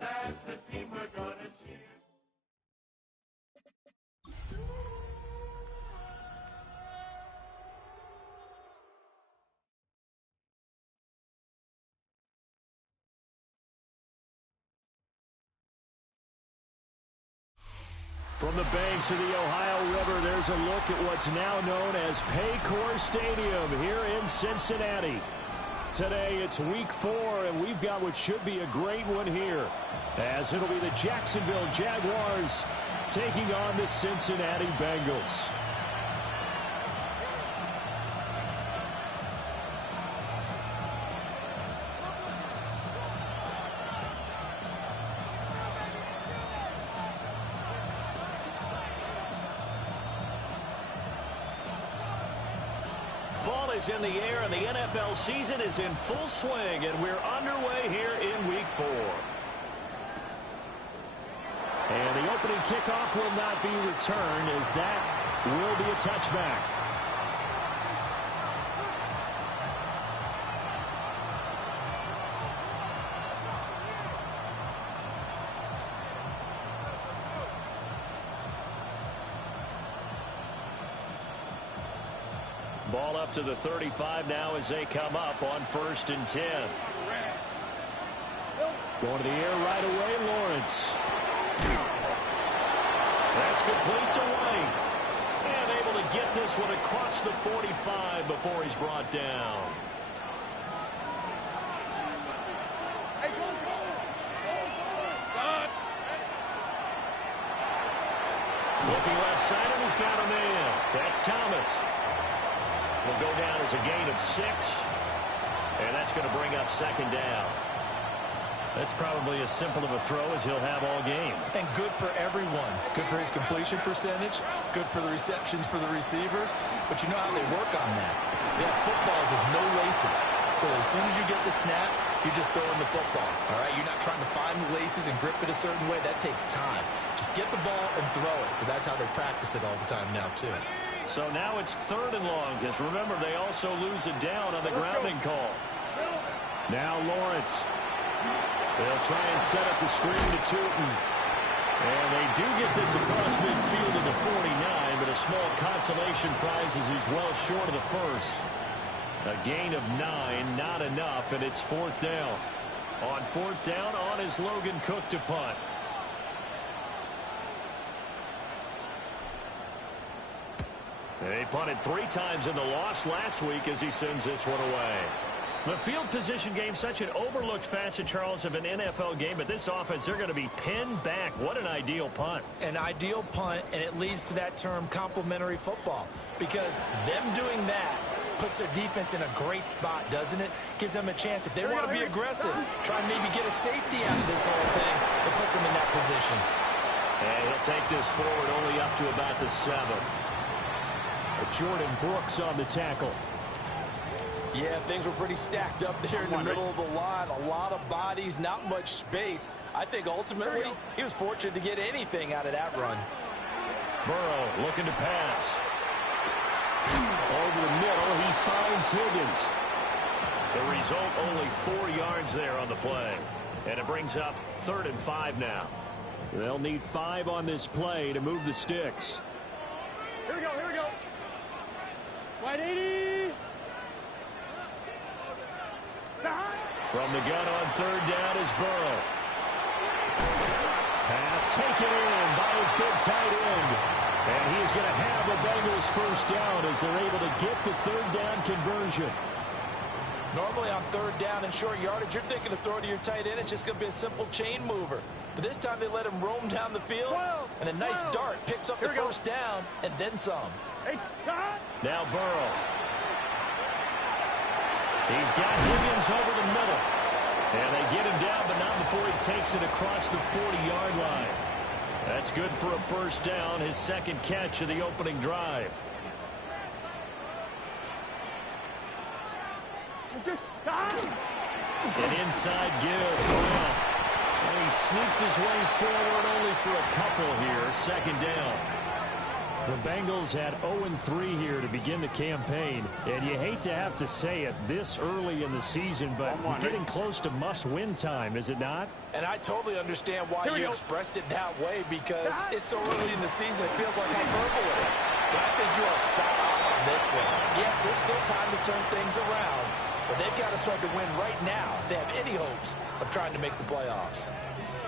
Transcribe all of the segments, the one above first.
That's the team we're gonna cheer. From the banks of the Ohio River, there's a look at what's now known as Paycor Stadium here in Cincinnati. Today, it's week 4, and we've got what should be a great one here, as it'll be the Jacksonville Jaguars taking on the Cincinnati Bengals. In the air, and the NFL season is in full swing, and we're underway here in week 4. And the opening kickoff will not be returned, as that will be a touchback. Ball up to the 35 now as they come up on 1st and 10. Going to the air right away, Lawrence. That's complete to White. And able to get this one across the 45 before he's brought down. Looking left side, and he's got a man. That's Thomas. Will go down as a gain of 6. And that's going to bring up 2nd down. That's probably as simple of a throw as he'll have all game. And good for everyone. Good for his completion percentage. Good for the receptions for the receivers. But you know how they work on that. They have footballs with no laces. So as soon as you get the snap, you're just throwing the football. All right? You're not trying to find the laces and grip it a certain way. That takes time. Just get the ball and throw it. So that's how they practice it all the time now, too. So now it's 3rd and long, because remember, they also lose it down on the grounding call. Now Lawrence. They'll try and set up the screen to Tootin. And they do get this across midfield to the 49, but a small consolation prize as he's well short of the first. A gain of 9, not enough, and it's 4th down. On 4th down, on is Logan Cook to punt. They punted 3 times in the loss last week as he sends this one away. The field position game, such an overlooked facet, Charles, of an NFL game, but this offense, they're going to be pinned back. What an ideal punt. An ideal punt, and it leads to that term complementary football, because them doing that puts their defense in a great spot, doesn't it? Gives them a chance. If they want to be aggressive, try and maybe get a safety out of this whole thing, it puts them in that position. And he'll take this forward only up to about the 7. Jordan Brooks on the tackle. Yeah, things were pretty stacked up there in the middle of the line. A lot of bodies, not much space. I think ultimately he was fortunate to get anything out of that run. Burrow looking to pass. Over the middle, he finds Higgins. The result, only 4 yards there on the play. And it brings up 3rd and 5 now. They'll need 5 on this play to move the sticks. Here we go, here we go. Wide 80. From the gun on 3rd down is Burrow. Pass taken in by his big tight end. And he is going to have the Bengals 1st down as they're able to get the 3rd down conversion. Normally on 3rd down and short yardage, you're thinking to throw to your tight end. It's just going to be a simple chain mover. But this time they let him roam down the field, and a nice dart picks up the 1st down and then some. Now Burrow. He's got Higgins over the middle. And they get him down, but not before he takes it across the 40-yard line. That's good for a 1st down, his 2nd catch of the opening drive. An inside give. Well, and he sneaks his way forward only for a couple here. 2nd down. The Bengals had 0-3 here to begin the campaign, and you hate to have to say it this early in the season, but getting close to must-win time, is it not? And I totally understand why you expressed it that way, because it's so early in the season, it feels like hyperbole. But I think you are spot on this one. Yes, there's still time to turn things around, but they've got to start to win right now if they have any hopes of trying to make the playoffs.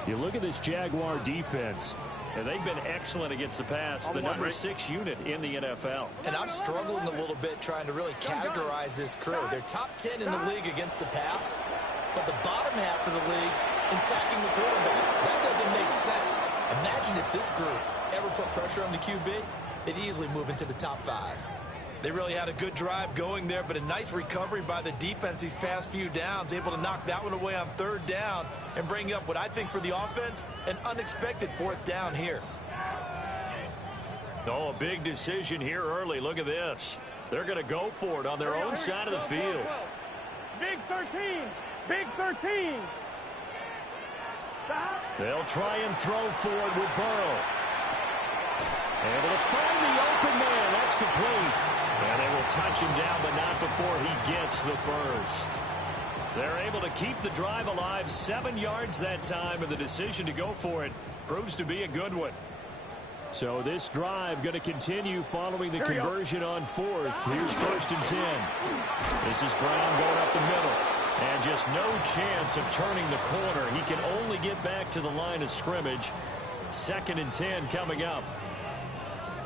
You look at this Jaguar defense, and they've been excellent against the pass, the number 6 unit in the NFL. And I'm struggling a little bit trying to really categorize this crew. They're top 10 in the league against the pass, but the bottom half of the league in sacking the quarterback. That doesn't make sense. Imagine if this group ever put pressure on the QB, they'd easily move into the top 5. They really had a good drive going there, but a nice recovery by the defense these past few downs, able to knock that one away on 3rd down and bring up what I think for the offense, an unexpected 4th down here. Oh, a big decision here early. Look at this. They're going to go for it on their own side of the field. Big 13. Big 13. Stop. They'll try and throw for it with Burrow. Able to find the open man. That's complete. And they will touch him down, but not before he gets the first. They're able to keep the drive alive, 7 yards that time, and the decision to go for it proves to be a good one. So this drive going to continue following the conversion on 4th. Here's 1st and 10. This is Brown going up the middle. And just no chance of turning the corner. He can only get back to the line of scrimmage. 2nd and 10 coming up.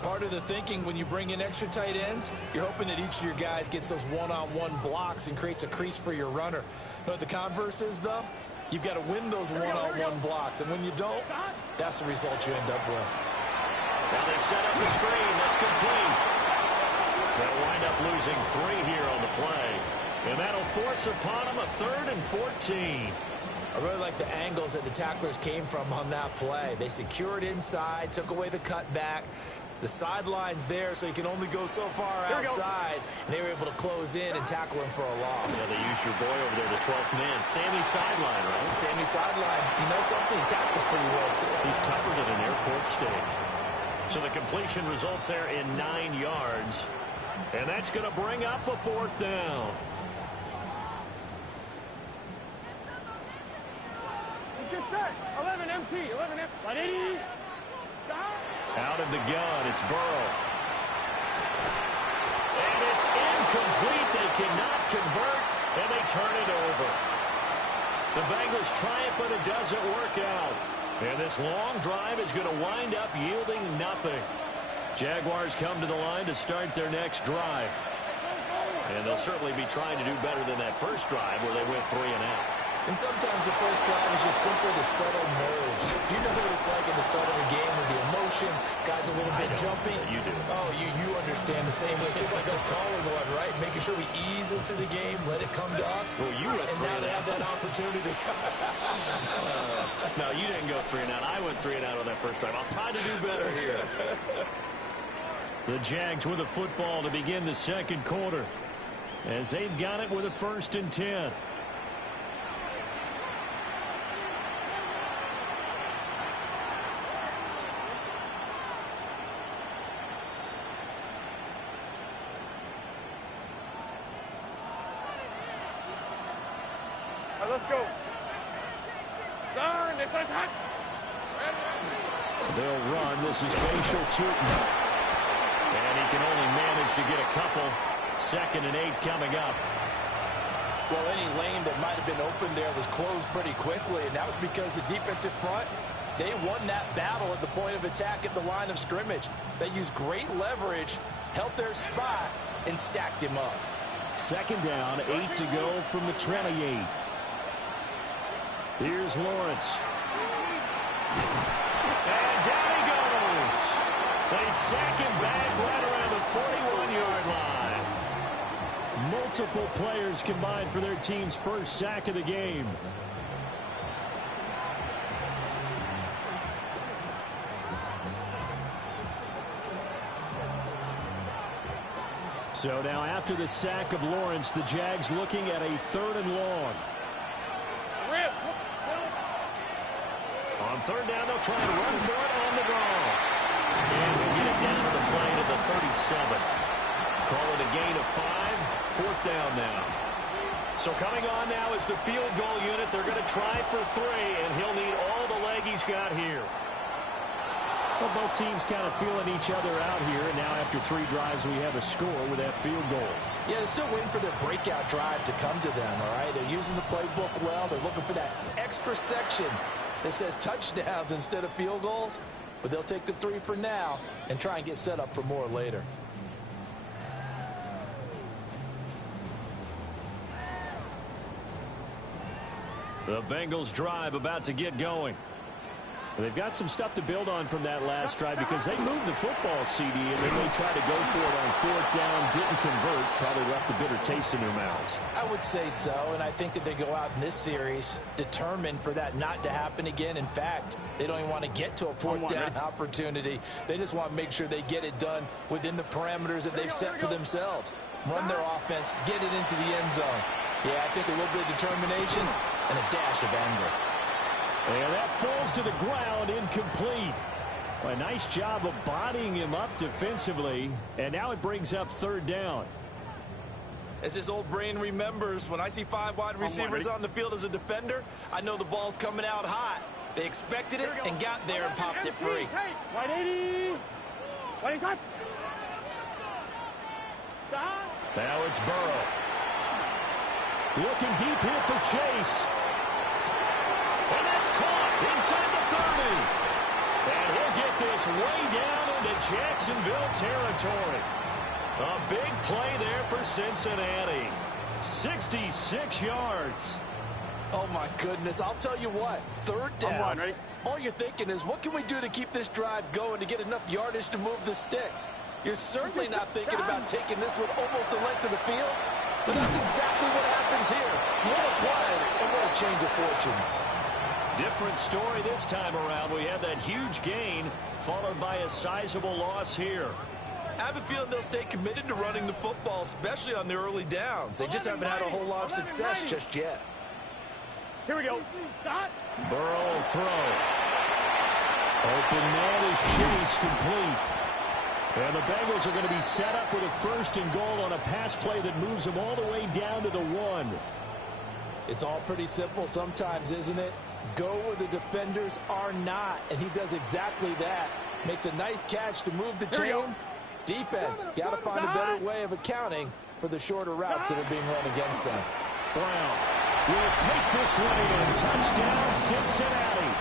Part of the thinking when you bring in extra tight ends, you're hoping that each of your guys gets those one-on-one blocks and creates a crease for your runner. You know what the converse is, though? You've got to win those one-on-one blocks, and when you don't, that's the result you end up with. Now they set up the screen. That's complete. They'll wind up losing 3 here on the play. And that'll force upon them a 3rd and 14. I really like the angles that the tacklers came from on that play. They secured inside, took away the cutback. The sideline's there, so he can only go so far outside. And they were able to close in and tackle him for a loss. Yeah, they used your boy over there, the 12th man. Sammy Sideline, right? Sammy Sideline. You know something? He tackles pretty well, too. He's tougher than an airport steak. So the completion results there in 9 yards. And that's going to bring up a 4th down. Get set. 11 MT. 11 MT. 180. Stop. Out of the gun, it's Burrow. And it's incomplete. They cannot convert, and they turn it over. The Bengals try it, but it doesn't work out. And this long drive is going to wind up yielding nothing. Jaguars come to the line to start their next drive. And they'll certainly be trying to do better than that first drive where they went 3 and out. And sometimes the first drive is just simply to settle nerves. You know what it's like at the start of a game with the emotion, guys a little bit jumping. Yeah, you do. Oh, you understand the same way. It's just like us calling one, right? Making sure we ease into the game, let it come to us. Well, you went and 3 now and they out. have that opportunity. No, you didn't go 3 and out. I went 3 and out on that first drive. I'll try to do better here. The Jags with the football to begin the 2nd quarter, as they've got it with a 1st and 10. All right, let's go. Turn. This is hot. They'll run. This is Facial Tootin. And he can only manage to get a couple. 2nd and 8 coming up. Well, any lane that might have been open there was closed pretty quickly, and that was because the defensive front, they won that battle at the point of attack at the line of scrimmage. They used great leverage, held their spot, and stacked him up. 2nd down, 8 to go from the 28. Here's Lawrence. And down he goes. They sack him back right around the 41-yard line. Multiple players combined for their team's first sack of the game. So now after the sack of Lawrence, the Jags looking at a 3rd and long. On 3rd down, they'll try to run for it on the draw. And we'll get it down to the play down now. So coming on now is the field goal unit. They're going to try for 3, and he'll need all the leg he's got here. Well, both teams kind of feeling each other out here. And now after 3 drives, we have a score with that field goal. Yeah, they're still waiting for their breakout drive to come to them, all right? They're using the playbook well. They're looking for that extra section that says touchdowns instead of field goals. But they'll take the 3 for now and try and get set up for more later. The Bengals drive about to get going. They've got some stuff to build on from that last drive because they moved the football, CD, and then they tried to go for it on 4th down, didn't convert, probably left a bitter taste in their mouths. I would say so, and I think that they go out in this series determined for that not to happen again. In fact, they don't even want to get to a 4th down opportunity. They just want to make sure they get it done within the parameters that they've set for themselves. Run their offense, get it into the end zone. Yeah, I think a little bit of determination and a dash of anger. And that falls to the ground, incomplete. A nice job of bodying him up defensively, and now it brings up 3rd down. As this old brain remembers, when I see 5 wide receivers on the field as a defender, I know the ball's coming out hot. They expected it and got there and popped it free. Hey, wide 80. Wide shot. Now it's Burrow. Looking deep here for Chase. And that's caught inside the 30. And he'll get this way down into Jacksonville territory. A big play there for Cincinnati. 66 yards. Oh, my goodness. I'll tell you what. 3rd down. Ready? All you're thinking is, what can we do to keep this drive going to get enough yardage to move the sticks? You're certainly not thinking about taking this one almost the length of the field. But that's exactly what happens here. What a play and what a change of fortunes. Different story this time around. We had that huge gain followed by a sizable loss here. I have a feeling they'll stay committed to running the football, especially on their early downs. They just haven't had a whole lot of success just yet. Here we go. Stop. Burrow will throw. Open man is Chase, complete. And the Bengals are going to be set up with a 1st and goal on a pass play that moves them all the way down to the 1. It's all pretty simple sometimes, isn't it? Go where the defenders are not, and he does exactly that. Makes a nice catch to move the chains. Defense, got to find a better way of accounting for the shorter routes that are being run against them. Brown will take this one in. Touchdown, Cincinnati.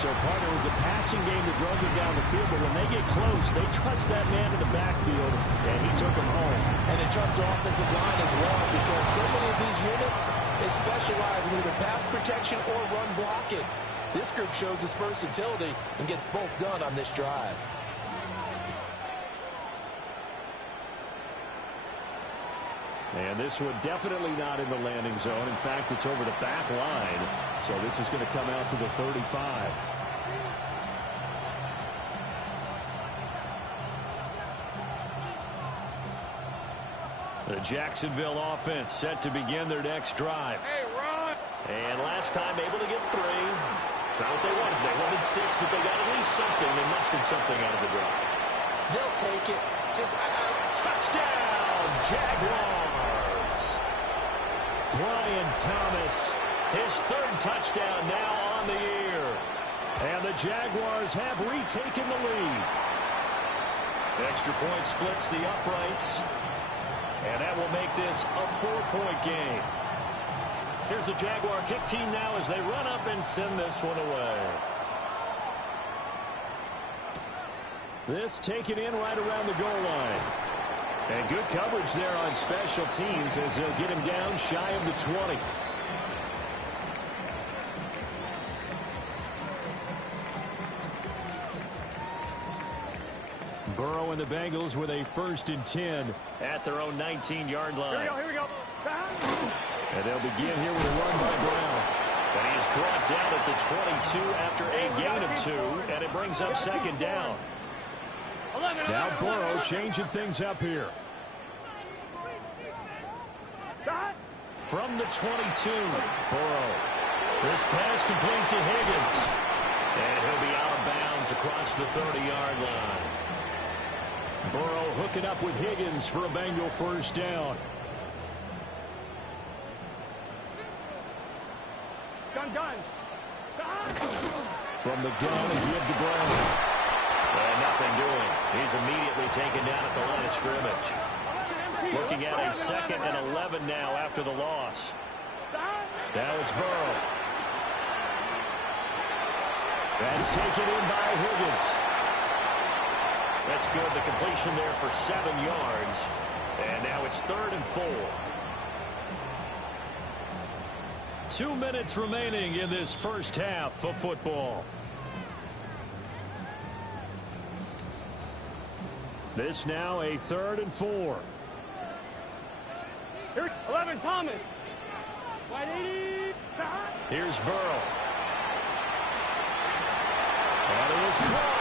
So, partner, it was a passing game that drove them down the field, but when they get close, they trust that man in the backfield, and he took them home. And they trust their offensive line as well, because so many of these units, they specialize in either pass protection or run blocking. This group shows its versatility and gets both done on this drive. And this one definitely not in the landing zone. In fact, it's over the back line. So this is going to come out to the 35. The Jacksonville offense set to begin their next drive. Hey, run. And last time able to get 3. It's not what they wanted. They wanted 6, but they got at least something. They mustered something out of the drive. They'll take it. Just touchdown, Jaguars. Brian Thomas, his 3rd touchdown now on the year. And the Jaguars have retaken the lead. Extra point splits the uprights. And that will make this a 4-point game. Here's the Jaguar kick team now as they run up and send this one away. This taken in right around the goal line. And good coverage there on special teams as they'll get him down shy of the 20. Burrow and the Bengals with a 1st and 10 at their own 19-yard line. Here we go. And they'll begin here with a run by Brown. And he is brought down at the 22 after a gain of 2, and it brings up 2nd down. Now Burrow changing things up here. From the 22, Burrow. This pass complete to Higgins. And he'll be out of bounds across the 30-yard line. Burrow hooking up with Higgins for a Bengal 1st down. Gun. From the gun, a give to Brown. And nothing doing. He's immediately taken down at the line of scrimmage. Looking at a 2nd and 11 now after the loss. Now it's Burrow. That's taken in by Higgins. That's good. The completion there for 7 yards. And now it's 3rd and 4. 2 minutes remaining in this first half of football. This now a 3rd and 4. Here, 11, Thomas. Wide 80. Here's Burrow. And it is caught.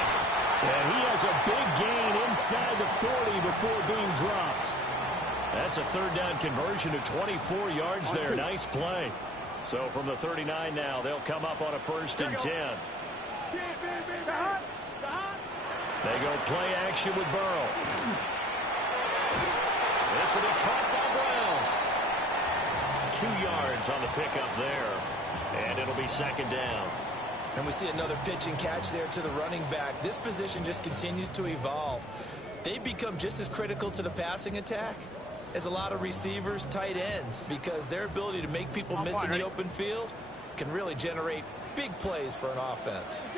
And he has a big gain inside the 40 before being dropped. That's a 3rd down conversion to 24 yards there. Nice play. So from the 39 now, they'll come up on a 1st and 10. They go play action with Burrow. This will be caught by Brown. 2 yards on the pickup there. And it'll be 2nd down. And we see another pitch and catch there to the running back. This position just continues to evolve. They become just as critical to the passing attack as a lot of receivers, tight ends, because their ability to make people miss in the open field can really generate big plays for an offense.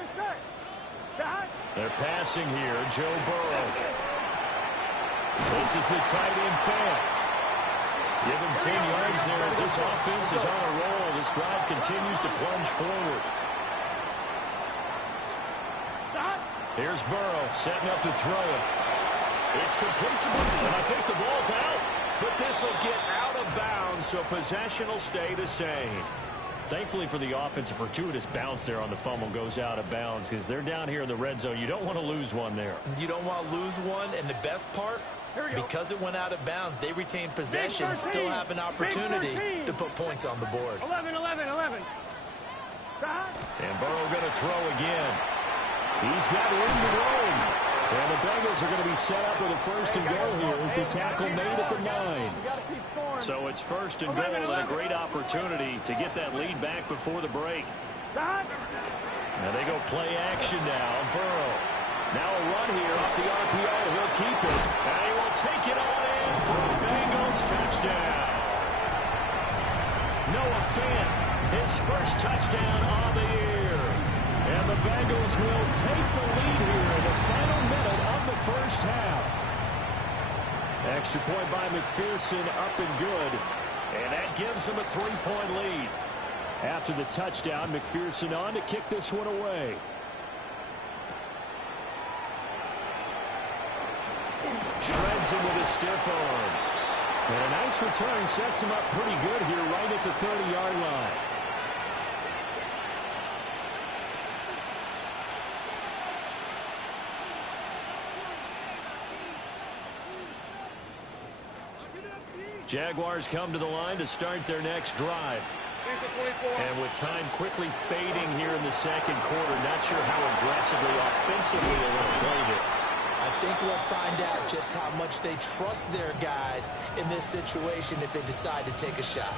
They're passing here, Joe Burrow. This is the tight end fan. Give him 10 yards there as this offense is on a roll. This drive continues to plunge forward. Here's Burrow setting up to throw it. It's complete to Burrow, and I think the ball's out. But this will get out of bounds, so possession will stay the same. Thankfully for the offense, a fortuitous bounce there on the fumble goes out of bounds because they're down here in the red zone. You don't want to lose one there. You don't want to lose one, and the best part, because it went out of bounds, they retain possession, still have an opportunity to put points on the board. 11. And Burrow going to throw again. He's got room to roam. And the Bengals are going to be set up with a 1st and goal here as the tackle made at the 9. So it's 1st and goal and a great opportunity to get that lead back before the break. Now they go play action now. Burrow. Now a run here off the RPO. He'll keep it. And he will take it on in for a Bengals touchdown. Noah Fant, his first touchdown on the year. And the Bengals will take the lead here in the final minute of the first half. Extra point by McPherson, up and good. And that gives them a 3-point lead. After the touchdown, McPherson on to kick this one away. Shreds him with a stiff arm. And a nice return sets him up pretty good here right at the 30-yard line. Jaguars come to the line to start their next drive. And with time quickly fading here in the 2nd quarter, not sure how aggressively, offensively they want to play this. I think we'll find out just how much they trust their guys in this situation if they decide to take a shot.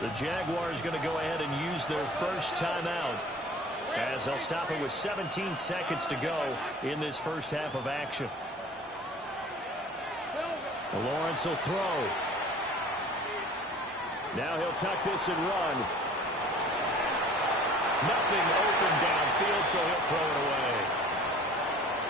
The Jaguars going to go ahead and use their first timeout as they'll stop it with 17 seconds to go in this first half of action. Lawrence will throw. Now he'll tuck this and run. Nothing open downfield, so he'll throw it away.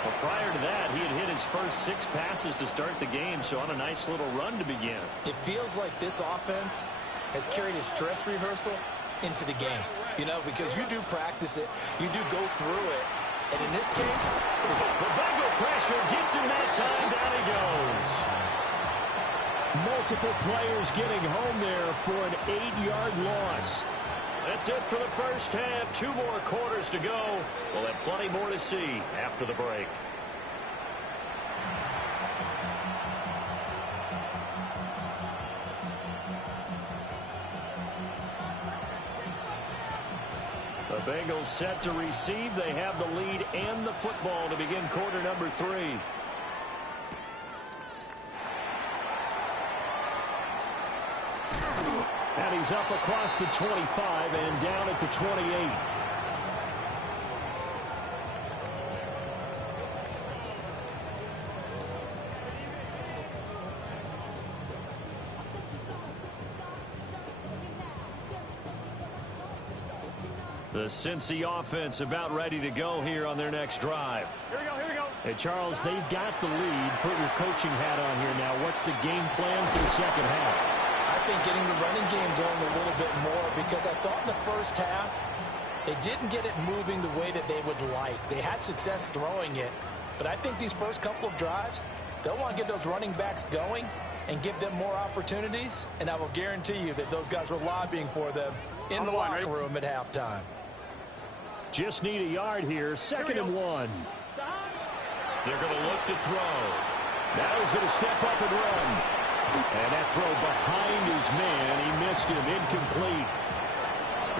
Well, prior to that, he had hit his first 6 passes to start the game, so on a nice little run to begin. It feels like this offense has carried its dress rehearsal into the game. You know, because you do practice it, you do go through it, and in this case, it's the Bengal pressure gets him that time. Down he goes. Multiple players getting home there for an 8-yard loss. That's it for the first half. 2 more quarters to go. We'll have plenty more to see after the break. The Bengals set to receive. They have the lead and the football to begin quarter number 3. And he's up across the 25 and down at the 28. The Cincy offense about ready to go here on their next drive. Here we go, here we go. Hey, Charles, they've got the lead. Put your coaching hat on here now. What's the game plan for the second half? I think getting the running game going a little bit more, because I thought in the first half they didn't get it moving the way that they would like. They had success throwing it, but I think these first couple of drives, they'll want to get those running backs going and give them more opportunities, and I will guarantee you that those guys were lobbying for them in the locker room at halftime. Just need a yard here. Second and 1. They're going to look to throw. Now he's going to step up and run. And that throw behind his man. He missed him. Incomplete.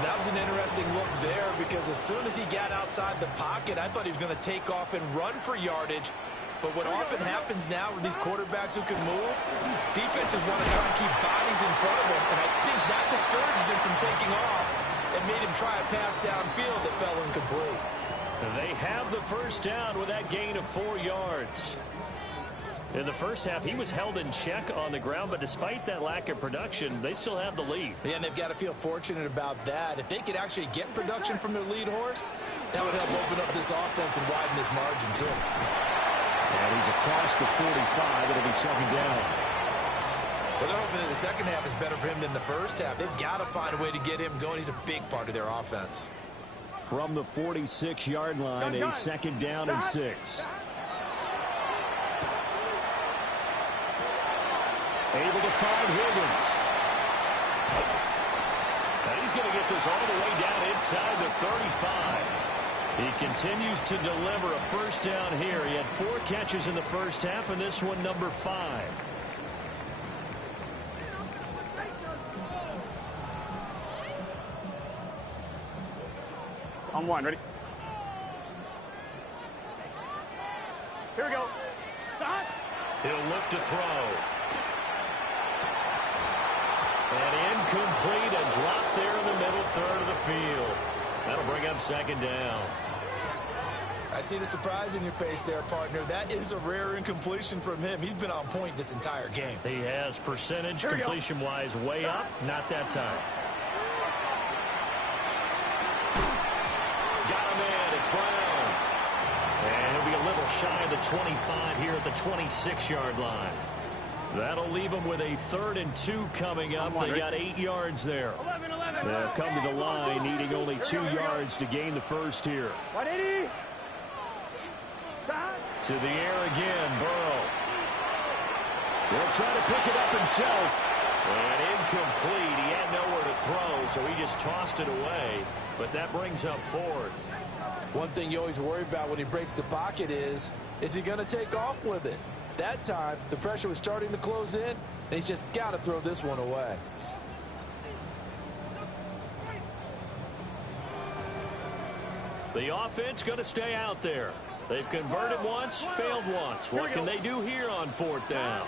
That was an interesting look there, because as soon as he got outside the pocket, I thought he was going to take off and run for yardage. But what often happens now with these quarterbacks who can move, defenses want to try and keep bodies in front of them, and I think that discouraged him from taking off and made him try a pass downfield that fell incomplete. They have the first down with that gain of 4 yards. In the first half, he was held in check on the ground, but despite that lack of production, they still have the lead. Yeah, and they've got to feel fortunate about that. If they could actually get production from their lead horse, that would help open up this offense and widen this margin, too. And he's across the 45. It'll be second down. Well, they're hoping that the second half is better for him than the first half. They've got to find a way to get him going. He's a big part of their offense. From the 46-yard line, a second down and 6. Able to find Higgins. And he's going to get this all the way down inside the 35. He continues to deliver a first down here. He had 4 catches in the first half, and this one number 5. On 1, ready? Here we go. Stop. He'll look to throw. And incomplete, a drop there in the middle third of the field. That'll bring up second down. I see the surprise in your face there, partner. That is a rare incompletion from him. He's been on point this entire game. He has percentage completion-wise way up. Not that time. Got him in. It's Brown. And he'll be a little shy of the 25 here at the 26-yard line. That'll leave them with a 3rd and 2 coming up. They got 8 yards there. 11. They'll come to the line, needing only 2 yards to gain the first here. 180. To the air again, Burrow. He'll try to pick it up himself. And incomplete. He had nowhere to throw, so he just tossed it away. But that brings up 4th. One thing you always worry about when he breaks the pocket is he going to take off with it? That time, the pressure was starting to close in, and he's just got to throw this one away. The offense going to stay out there. They've converted once, failed once. What can they do here on 4th down?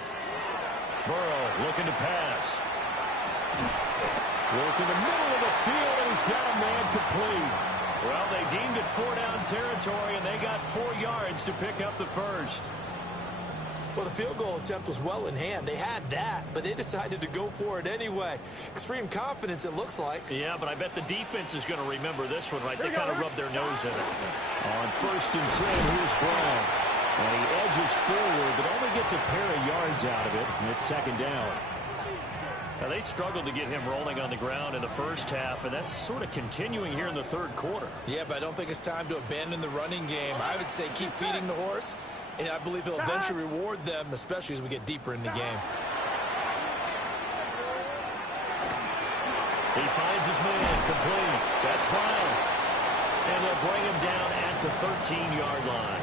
Burrow looking to pass. Work in the middle of the field, and he's got a man complete. Well, they deemed it 4-down territory, and they got 4 yards to pick up the first. Well, the field goal attempt was well in hand. They had that, but they decided to go for it anyway. Extreme confidence, it looks like. Yeah, but I bet the defense is going to remember this one, right? They kind of rubbed their nose in it. On 1st and 10, here's Brown. And he edges forward, but only gets a pair of yards out of it, and it's second down. Now, they struggled to get him rolling on the ground in the first half, and that's sort of continuing here in the 3rd quarter. Yeah, but I don't think it's time to abandon the running game. I would say keep feeding the horse. And I believe he'll eventually reward them, especially as we get deeper in the game. He finds his man complete. That's Brown. And they'll bring him down at the 13-yard line.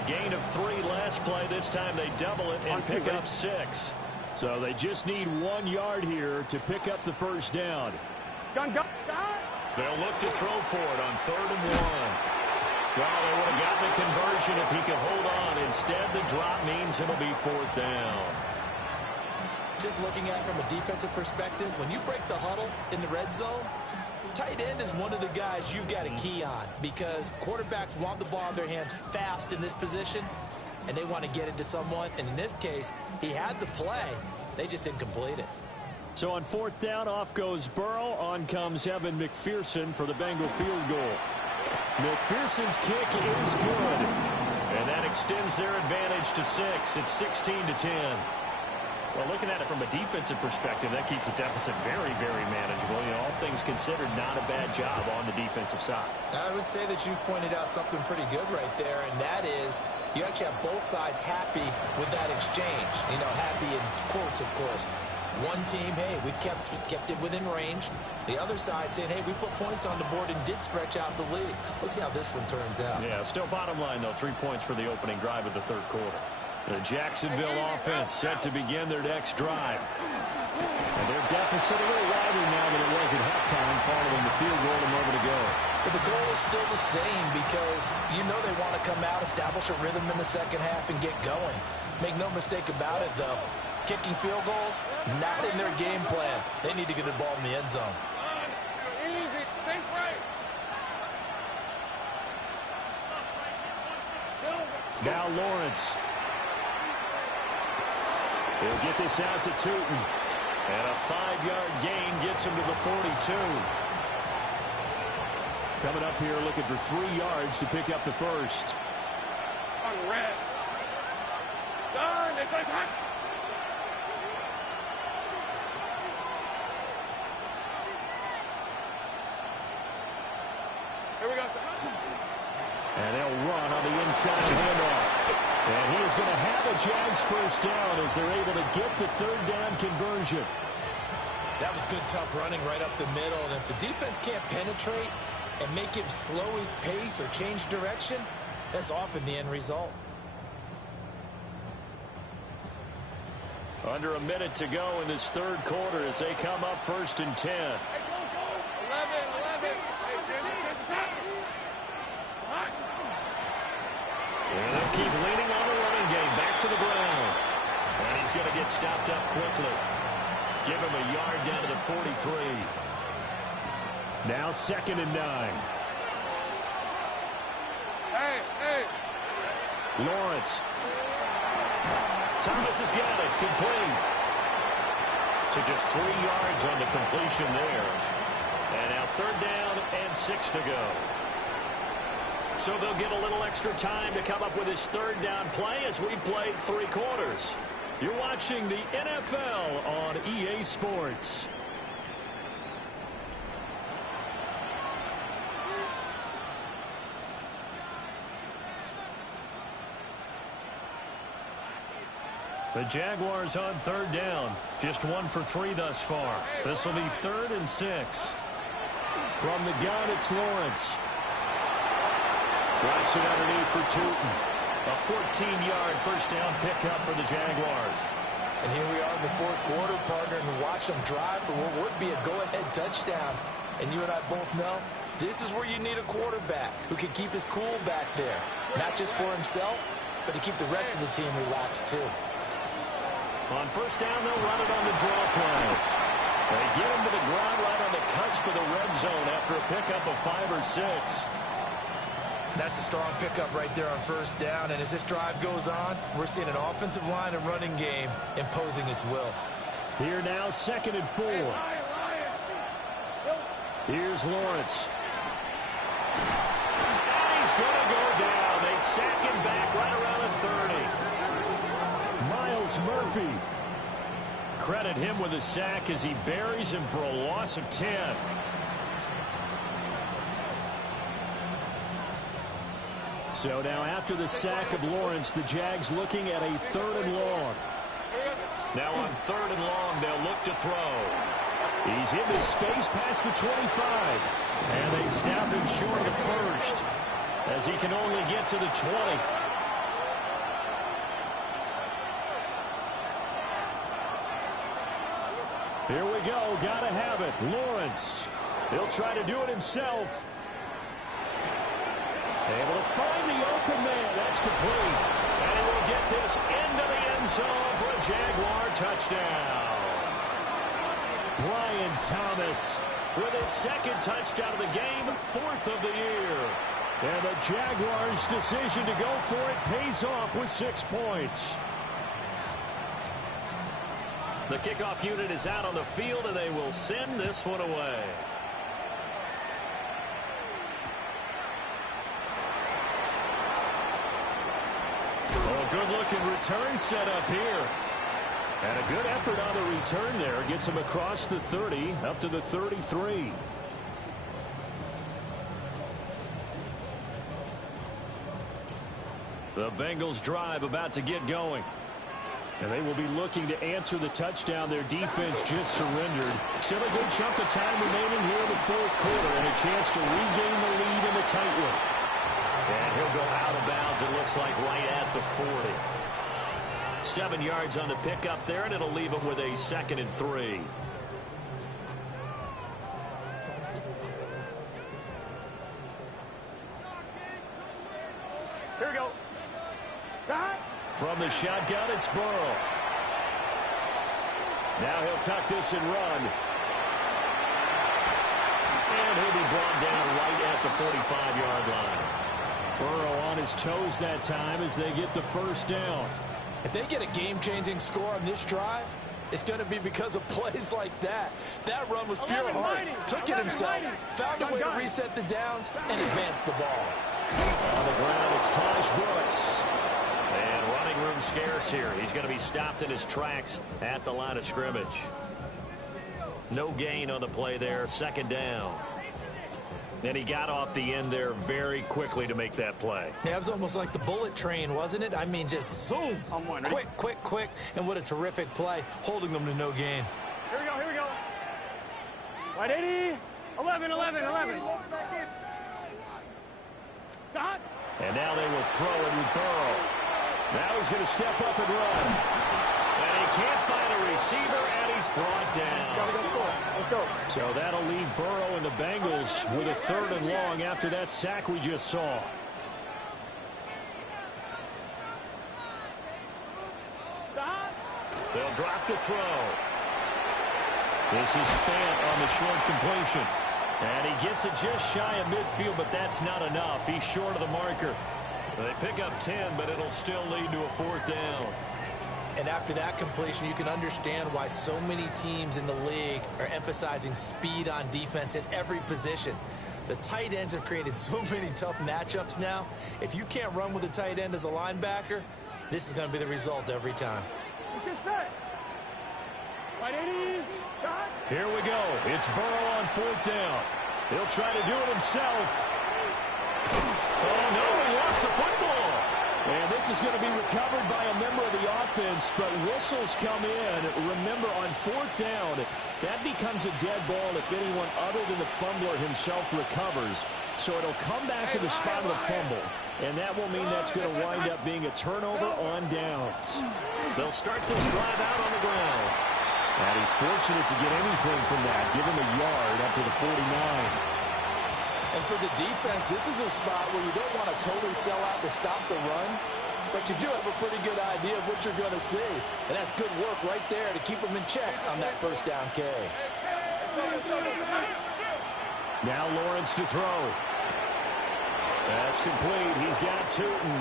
A gain of 3 last play. This time they double it and pick up 6. So they just need 1 yard here to pick up the first down. Gun. They'll look to throw for it on 3rd and 1. Well, they would have gotten the conversion if he could hold on. Instead, the drop means it'll be 4th down. Just looking at it from a defensive perspective, when you break the huddle in the red zone, tight end is one of the guys you've got to key on because quarterbacks want the ball in their hands fast in this position, and they want to get it to someone. And in this case, he had the play. They just didn't complete it. So on fourth down, off goes Burrow. On comes Evan McPherson for the Bengal field goal. McPherson's kick is good. And that extends their advantage to 6. It's 16-10. Well, looking at it from a defensive perspective, that keeps the deficit very, very manageable. You know, all things considered, not a bad job on the defensive side. I would say that you've pointed out something pretty good right there, and that is you actually have both sides happy with that exchange. You know, happy in quotes, of course. One team, hey, we've kept it within range. The other side saying, hey, we put points on the board and did stretch out the lead. Let's see how this one turns out. Yeah, still bottom line, though, 3 points for the opening drive of the third quarter. The Jacksonville offense set to begin their next drive. And their deficit a little wider now than it was at halftime following the field goal a moment ago. But the goal is still the same because you know they want to come out, establish a rhythm in the second half, and get going. Make no mistake about it, though. Kicking field goals, not in their game plan. They need to get the ball in the end zone. Easy. Safe right. Now Lawrence. He'll get this out to Tootin. And a 5-yard gain gets him to the 42. Coming up here looking for 3 yards to pick up the first. On red. Done. It's like hot. Here we go. And they'll run on the inside handoff. And he is going to have a Jags first down as they're able to get the third down conversion. That was good, tough running right up the middle. And if the defense can't penetrate and make him slow his pace or change direction, that's often the end result. Under a minute to go in this third quarter as they come up 1st and 10. 11. And they'll keep leaning on the running game. Back to the ground. And he's going to get stopped up quickly. Give him a yard down to the 43. Now 2nd and 9. Hey. Lawrence. Thomas has got it. Complete. So just 3 yards on the completion there. And now 3rd down and 6 to go. So they'll get a little extra time to come up with his 3rd down play as we played 3 quarters. You're watching the NFL on EA Sports. The Jaguars on 3rd down. Just 1 for 3 thus far. This will be 3rd and 6. From the gun, it's Lawrence. Drops it underneath for Tootin. A 14-yard first down pickup for the Jaguars. And here we are in the fourth quarter, partner, and watch them drive for what would be a go-ahead touchdown. And you and I both know this is where you need a quarterback who can keep his cool back there. Not just for himself, but to keep the rest of the team relaxed too. On 1st down, they'll run it on the draw play. They get him to the ground right on the cusp of the red zone after a pickup of 5 or 6. That's a strong pickup right there on 1st down. And as this drive goes on, we're seeing an offensive line and running game imposing its will. Here now, 2nd and 4. Here's Lawrence. And he's going to go down. They sack him back right around the 30. Miles Murphy. Credit him with a sack as he buries him for a loss of 10. So now after the sack of Lawrence, the Jags looking at a 3rd and long. Now on 3rd and long, they'll look to throw. He's into space past the 25. And they snap him short of the first as he can only get to the 20. Here we go. Gotta have it. Lawrence. He'll try to do it himself. Able to find the open man. That's complete. And he will get this into the end end zone for a Jaguar touchdown. Brian Thomas with his second touchdown of the game, 4th of the year. And the Jaguars' decision to go for it pays off with 6 points. The kickoff unit is out on the field, and they will send this one away. Oh, good-looking return set up here. And a good effort on the return there. Gets him across the 30, up to the 33. The Bengals drive about to get going. And they will be looking to answer the touchdown their defense just surrendered. Still a good chunk of time remaining here in the 4th quarter, and a chance to regain the lead in the tight one. And he'll go out of bounds, it looks like, right at the 40. 7 yards on the pickup there, and it'll leave him with a 2nd and 3. Here we go. From the shotgun, it's Burrow. Now he'll tuck this and run. And he'll be brought down right at the 45-yard line. Burrow on his toes that time as they get the first down. If they get a game-changing score on this drive, it's going to be because of plays like that. That run was pure heart. Took it himself, found a way to reset the downs, and advance the ball. On the ground, it's Taj Brooks. And running room scarce here. He's going to be stopped in his tracks at the line of scrimmage. No gain on the play there. 2nd down. And he got off the end there very quickly to make that play. Yeah, it was almost like the bullet train, wasn't it? I mean, just zoom. Quick. And what a terrific play, holding them to no gain. Here we go. Right 80. 11. Stop. And now they will throw it with Burrow. Now he's going to step up and run. And he can't find a receiver, and he's brought down. Gotta go score. Let's go. So that'll leave Burrow and the Bengals with a 3rd and long after that sack we just saw. Stop. They'll drop the throw. This is Fant on the short completion. And he gets it just shy of midfield, but that's not enough. He's short of the marker. They pick up 10, but it'll still lead to a 4th down. And after that completion, you can understand why so many teams in the league are emphasizing speed on defense at every position. The tight ends have created so many tough matchups now. If you can't run with a tight end as a linebacker, this is going to be the result every time. Right 80. Shot. Here we go. It's Burrow on 4th down. He'll try to do it himself. Oh, no, he lost the football. And this is going to be recovered by a member of the offense, but whistles come in. Remember, on 4th down, that becomes a dead ball if anyone other than the fumbler himself recovers. So it'll come back to the spot of the fumble, and that will mean that's going to wind up being a turnover on downs. They'll start this drive out on the ground. And he's fortunate to get anything from that. Give him a yard up to the 49. And for the defense, this is a spot where you don't want to totally sell out to stop the run, but you do have a pretty good idea of what you're going to see. And that's good work right there to keep them in check on that 1st down carry. Now Lawrence to throw. That's complete. He's got Tootin.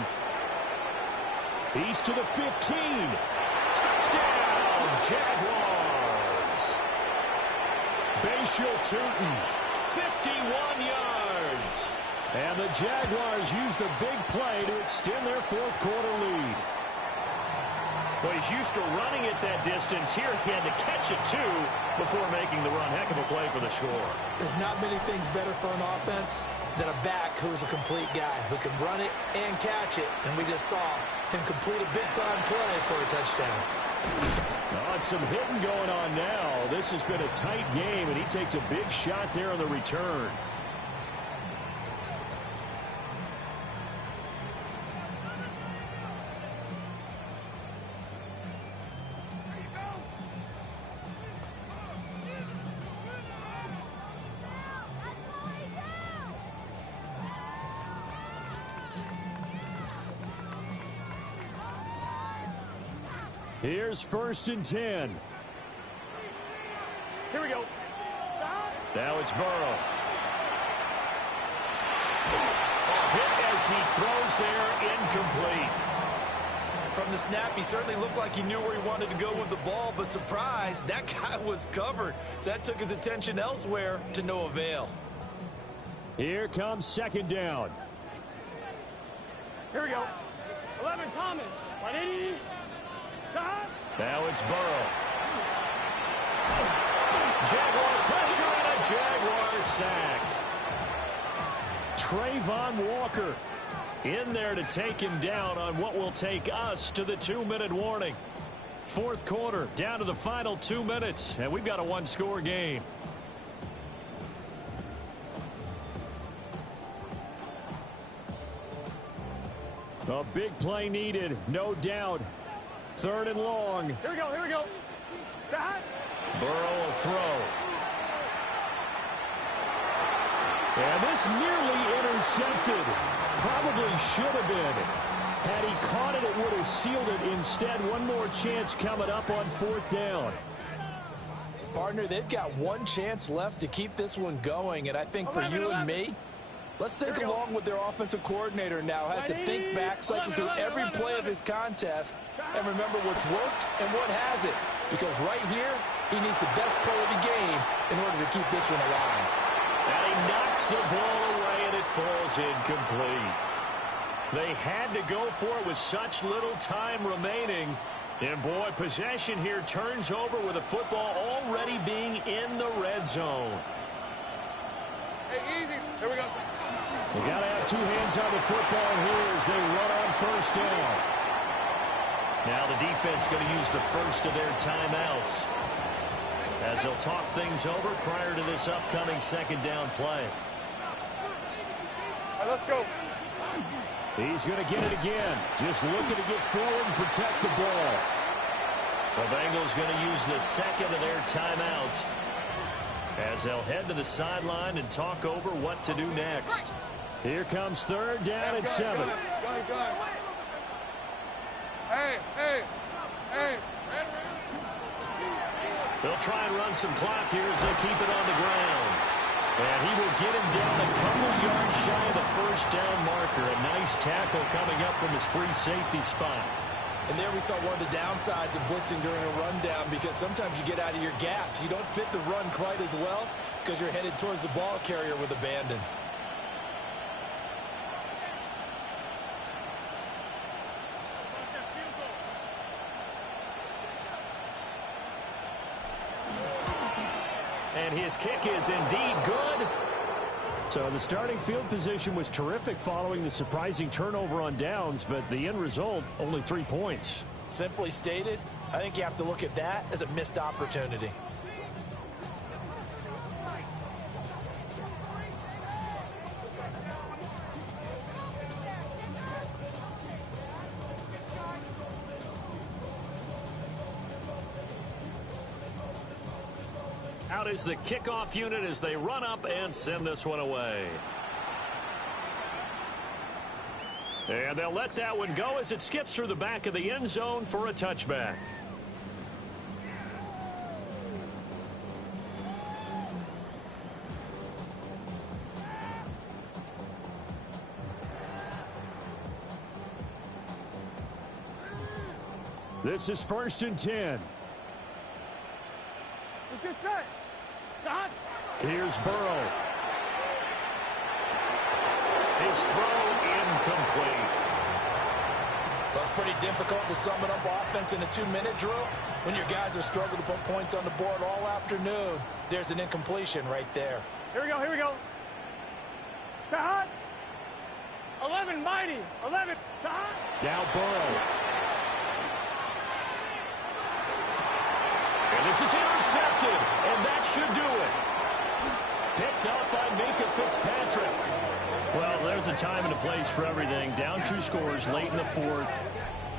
He's to the 15. Touchdown, Jaguars. Bashal Tootin, 51 yards. And the Jaguars use the big play to extend their 4th quarter lead. Well, he's used to running it that distance. Here he had to catch it, too, before making the run. Heck of a play for the score. There's not many things better for an offense than a back who's a complete guy who can run it and catch it. And we just saw him complete a big-time play for a touchdown. Oh, and some hitting going on now. This has been a tight game, and he takes a big shot there on the return. Here's 1st and 10. Here we go. Now it's Burrow. Hit as he throws there, incomplete. From the snap, he certainly looked like he knew where he wanted to go with the ball, but surprise, that guy was covered. So that took his attention elsewhere to no avail. Here comes 2nd down. Here we go. 11, Thomas. 180. Now it's Burrow. Jaguar pressure and a Jaguar sack. Trayvon Walker in there to take him down on what will take us to the 2-minute warning. 4th quarter, down to the final 2 minutes, and we've got a 1-score game. A big play needed, no doubt. 3rd and long. Here we go, here we go. Burrow will throw. And this nearly intercepted. Probably should have been. Had he caught it, it would have sealed it. Instead, one more chance coming up on 4th down. Partner, they've got one chance left to keep this one going, and I think for you and me, let's think along with their offensive coordinator now. Has to think back, cycle through every play of his contest, and remember what's worked and what hasn't. Because right here, he needs the best play of the game in order to keep this one alive. And he knocks the ball away, and it falls incomplete. They had to go for it with such little time remaining. And, boy, possession here turns over with the football already being in the red zone. Hey, easy. Here we go. They got to have 2 hands on the football here as they run on 1st down. Now the defense going to use the first of their timeouts as they'll talk things over prior to this upcoming 2nd down play. All right, let's go. He's going to get it again. Just looking to get forward and protect the ball. The Bengals going to use the 2nd of their timeouts as they'll head to the sideline and talk over what to do next. Here comes 3rd down and 7. Go. Hey. They'll try and run some clock here as they keep it on the ground. And he will get him down a couple yards shy of the 1st down marker. A nice tackle coming up from his free safety spot. And there we saw one of the downsides of blitzing during a rundown, because sometimes you get out of your gaps. You don't fit the run quite as well because you're headed towards the ball carrier with abandon. And his kick is indeed good. So the starting field position was terrific following the surprising turnover on downs, but the end result, only 3 points. Simply stated, I think you have to look at that as a missed opportunity. Out is the kickoff unit as they run up and send this one away. And they'll let that one go as it skips through the back of the end zone for a touchback. This is 1st and 10. Let's get set. Stop. Here's Burrow. His throw incomplete. Well, it's pretty difficult to sum it up offense in a 2-minute drill when your guys have struggled to put points on the board all afternoon. There's an incompletion right there. Here we go. Stop. 11, mighty. 11. Stop. Now Burrow. And this is intercepted, and that should do it. Picked up by Minka Fitzpatrick. Well, there's a time and a place for everything. Down 2 scores late in the 4th.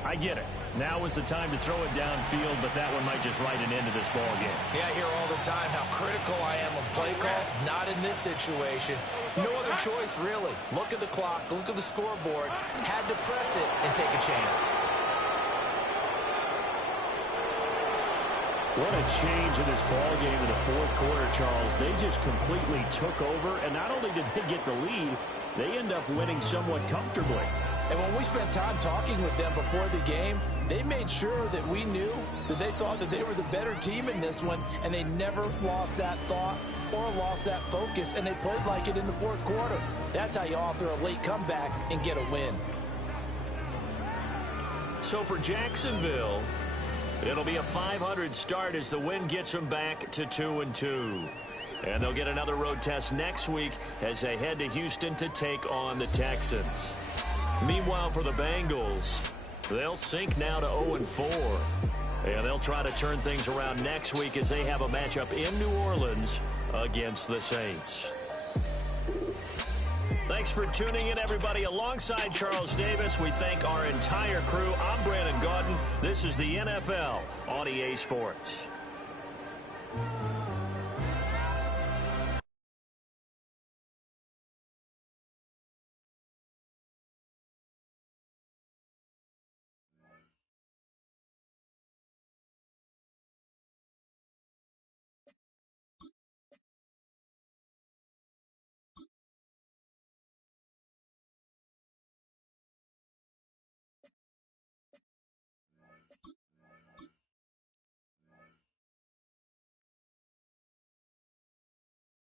I get it. Now is the time to throw it downfield, but that one might just write an end to this ball game. Yeah, I hear all the time how critical I am of play calls. Not in this situation. No other choice, really. Look at the clock. Look at the scoreboard. Had to press it and take a chance. What a change in this ball game in the fourth quarter, Charles. They just completely took over, and not only did they get the lead, they end up winning somewhat comfortably. And when we spent time talking with them before the game, they made sure that we knew that they thought that they were the better team in this one, and they never lost that thought or lost that focus, and they played like it in the fourth quarter. That's how you author a late comeback and get a win. So for Jacksonville, it'll be a 500 start as the win gets them back to 2-2. And they'll get another road test next week as they head to Houston to take on the Texans. Meanwhile, for the Bengals, they'll sink now to 0-4. And they'll try to turn things around next week as they have a matchup in New Orleans against the Saints. Thanks for tuning in, everybody. Alongside Charles Davis, we thank our entire crew. I'm Brandon Gaudin. This is the NFL on EA Sports.